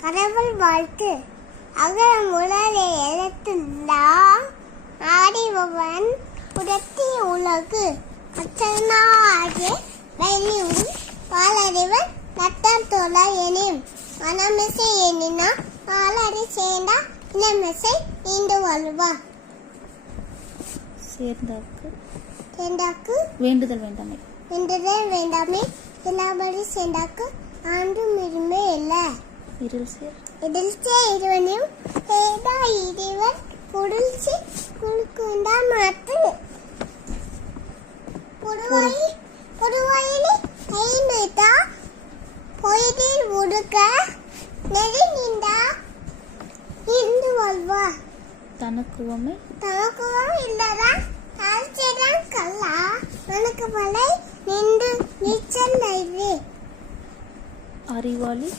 கடவுள் வாழ்த்து. அகர முதல எழுத்தெல்லாம் ஆடிபவன் புரட்டிய உலகு அச்சனாகிய வெள்ளியும் பாலறிவன் நட்டம் தோல எனின் மனமிசை எண்ணினா பாலறி சேர்ந்தா இனமிசை ஈண்டு வாழ்வா. சேர்ந்தாக்கு வேண்டுதல் வேண்டாமே இல்லாபடி சேர்ந்தாக்கு ஆண்டும் இருமே இல்ல. இருள் சேர் இருவனையும் ஏதா இறைவன் பொருள்சி குழுக்குண்டா மாத்து. பொதுவாயிலே ஐநூத்தா பொய்தில் உடுக்க நெறி நின்றா இந்து வாழ்வா. தனக்குவமே இல்லதா தாழ்ச்சிதான் கல்லா மனக்கு மலை நின்று நீச்சல் நைவே. அறிவாளி